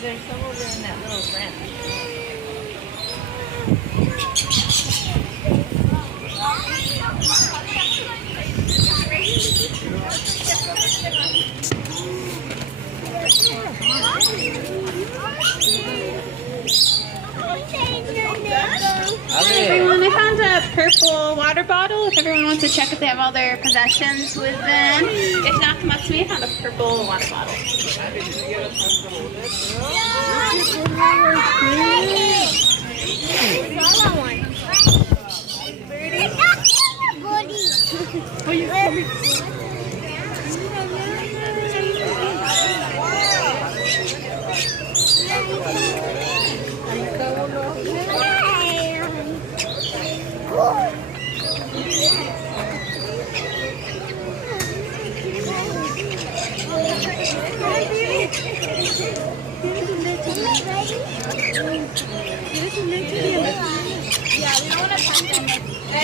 There's some over in that little branch. Everyone, I found a purple water bottle. If everyone wants to check if they have all their possessions with them. If not, come up to me. I found a purple water bottle. Yeah, we don't want to touch them. Ready?